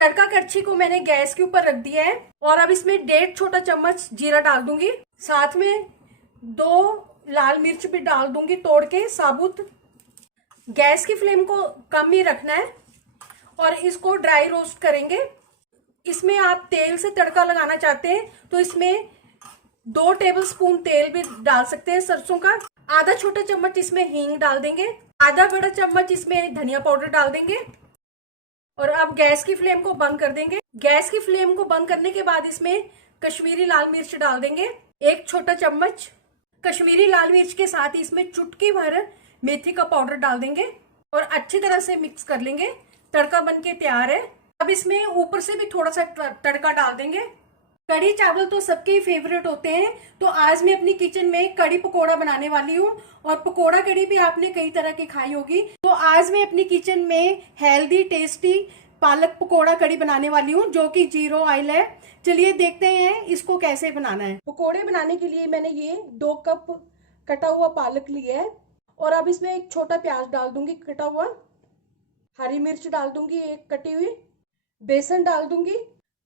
तड़का कड़छी को मैंने गैस के ऊपर रख दिया है और अब इसमें 1.5 छोटा चम्मच जीरा डाल दूंगी। साथ में 2 लाल मिर्च भी डाल दूंगी तोड़ के साबुत। गैस की फ्लेम को कम ही रखना है और इसको ड्राई रोस्ट करेंगे। इसमें आप तेल से तड़का लगाना चाहते हैं तो इसमें 2 टेबलस्पून तेल भी डाल सकते हैं सरसों का। आधा छोटा चम्मच इसमें हींग डाल देंगे। आधा बड़ा चम्मच इसमें धनिया पाउडर डाल देंगे और अब गैस की फ्लेम को बंद कर देंगे। गैस की फ्लेम को बंद करने के बाद इसमें कश्मीरी लाल मिर्च डाल देंगे 1 छोटा चम्मच। कश्मीरी लाल मिर्च के साथ ही इसमें चुटकी भर मेथी का पाउडर डाल देंगे और अच्छी तरह से मिक्स कर लेंगे। तड़का बनके तैयार है। अब इसमें ऊपर से भी थोड़ा सा तड़का डाल देंगे। कढ़ी चावल तो सबके फेवरेट होते हैं, तो आज मैं अपनी किचन में कढ़ी पकोड़ा बनाने वाली हूँ। और पकोड़ा कढ़ी भी आपने कई तरह की खाई होगी, तो आज मैं अपनी किचन में हेल्दी टेस्टी पालक पकोड़ा कढ़ी बनाने वाली हूँ, जो कि 0 ऑयल है। चलिए देखते हैं इसको कैसे बनाना है। पकोड़े बनाने के लिए मैंने ये 2 कप कटा हुआ पालक लिया है और अब इसमें 1 छोटा प्याज डाल दूंगी कटा हुआ। हरी मिर्च डाल दूंगी 1 कटी हुई। बेसन डाल दूंगी।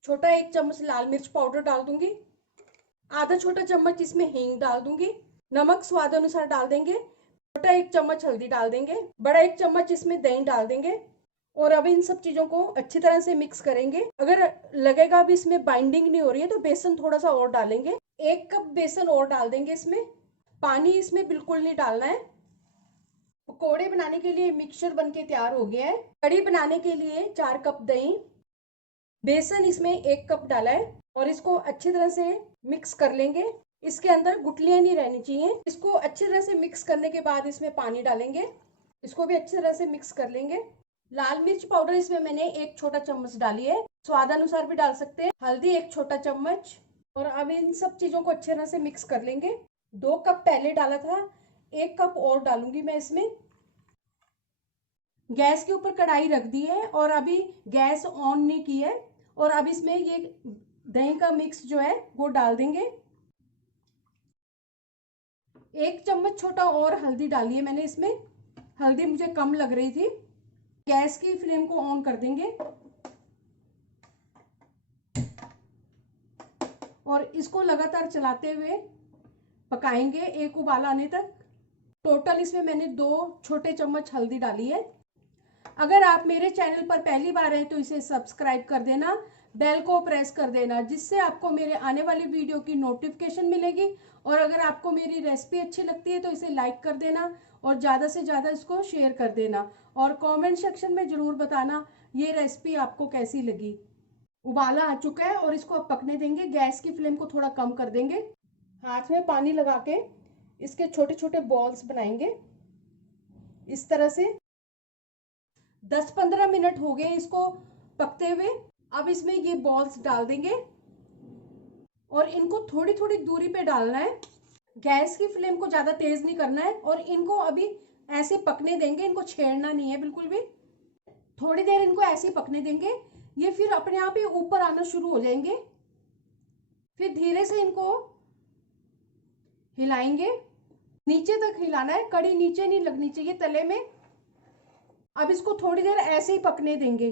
छोटा 1 चम्मच लाल मिर्च पाउडर डाल दूंगी। आधा छोटा चम्मच इसमें हींग डाल दूंगी। नमक स्वाद अनुसार डाल देंगे। छोटा 1 चम्मच हल्दी डाल देंगे। बड़ा 1 चम्मच इसमें दही डाल देंगे और अब इन सब चीजों को अच्छी तरह से मिक्स करेंगे। अगर लगेगा अब इसमें बाइंडिंग नहीं हो रही है तो बेसन थोड़ा सा और डालेंगे। 1 कप बेसन और डाल देंगे इसमें। पानी इसमें बिल्कुल नहीं डालना है। पकोड़े बनाने के लिए मिक्सचर बनके तैयार हो गया है। कढ़ी बनाने के लिए 4 कप दही, बेसन इसमें 1 कप डाला है और इसको अच्छी तरह से मिक्स कर लेंगे। इसके अंदर गुठलियां नहीं रहनी चाहिए। इसको अच्छी तरह से मिक्स करने के बाद इसमें पानी डालेंगे। इसको भी अच्छी तरह से मिक्स कर लेंगे। लाल मिर्च पाउडर इसमें मैंने 1 छोटा चम्मच डाली है, स्वाद अनुसार भी डाल सकते हैं। हल्दी 1 छोटा चम्मच और अब इन सब चीजों को अच्छी तरह से मिक्स कर लेंगे। 2 कप पहले डाला था, 1 कप और डालूंगी मैं इसमें। गैस के ऊपर कढ़ाई रख दी है और अभी गैस ऑन नहीं की है और अब इसमें ये दही का मिक्स जो है वो डाल देंगे। 1 चम्मच छोटा और हल्दी डाली है मैंने इसमें। हल्दी मुझे कम लग रही थी। गैस की फ्लेम को ऑन कर देंगे और इसको लगातार चलाते हुए पकाएंगे 1 उबाल आने तक। टोटल इसमें मैंने 2 छोटे चम्मच हल्दी डाली है। अगर आप मेरे चैनल पर पहली बार हैं तो इसे सब्सक्राइब कर देना, बेल को प्रेस कर देना, जिससे आपको मेरे आने वाली वीडियो की नोटिफिकेशन मिलेगी। और अगर आपको मेरी रेसिपी अच्छी लगती है तो इसे लाइक कर देना और ज़्यादा से ज़्यादा इसको शेयर कर देना और कमेंट सेक्शन में ज़रूर बताना ये रेसिपी आपको कैसी लगी। उबाला आ चुका है और इसको अब पकने देंगे। गैस की फ्लेम को थोड़ा कम कर देंगे। हाथ में पानी लगा के इसके छोटे छोटे बॉल्स बनाएंगे इस तरह से। 10-15 मिनट हो गए इसको पकते हुए। अब इसमें ये बॉल्स डाल देंगे और इनको थोड़ी थोड़ी दूरी पे डालना है। गैस की फ्लेम को ज्यादा तेज नहीं करना है और इनको अभी ऐसे पकने देंगे। इनको छेड़ना नहीं है बिल्कुल भी। थोड़ी देर इनको ऐसे ही पकने देंगे। ये फिर अपने आप ही ऊपर आना शुरू हो जाएंगे। फिर धीरे से इनको हिलाएंगे। नीचे तक हिलाना है, कड़ी नीचे नहीं लगनी चाहिए तले में। अब इसको थोड़ी देर ऐसे ही पकने देंगे।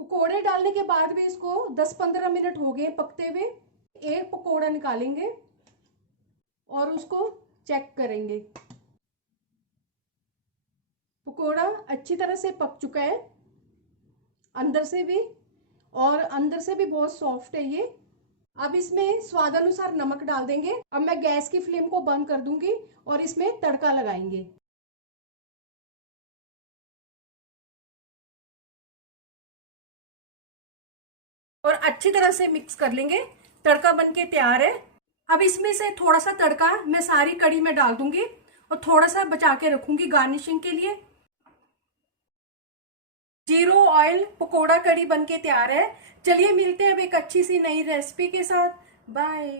पकोड़े डालने के बाद भी इसको 10-15 मिनट हो गए पकते हुए। एक पकोड़ा निकालेंगे और उसको चेक करेंगे। पकोड़ा अच्छी तरह से पक चुका है, अंदर से भी और अंदर से भी बहुत सॉफ्ट है ये। अब इसमें स्वाद अनुसार नमक डाल देंगे। अब मैं गैस की फ्लेम को बंद कर दूंगी और इसमें तड़का लगाएंगे। और अच्छी तरह से मिक्स कर लेंगे। तड़का बनके तैयार है। अब इसमें से थोड़ा सा तड़का मैं सारी कड़ी में डाल दूंगी और थोड़ा सा बचा के रखूंगी गार्निशिंग के लिए। 0 ऑयल पकोड़ा कड़ी बनके तैयार है। चलिए मिलते हैं अब एक अच्छी सी नई रेसिपी के साथ। बाय।